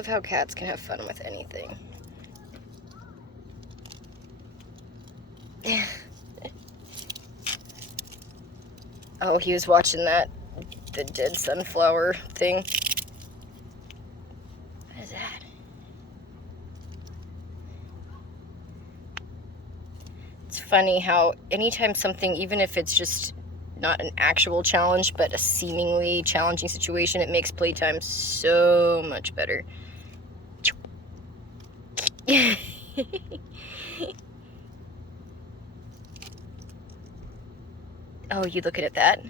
I love how cats can have fun with anything. Oh, he was watching the dead sunflower thing. What is that? It's funny how anytime something, even if it's just not an actual challenge, but a seemingly challenging situation, it makes playtime so much better. Oh, you looking at that?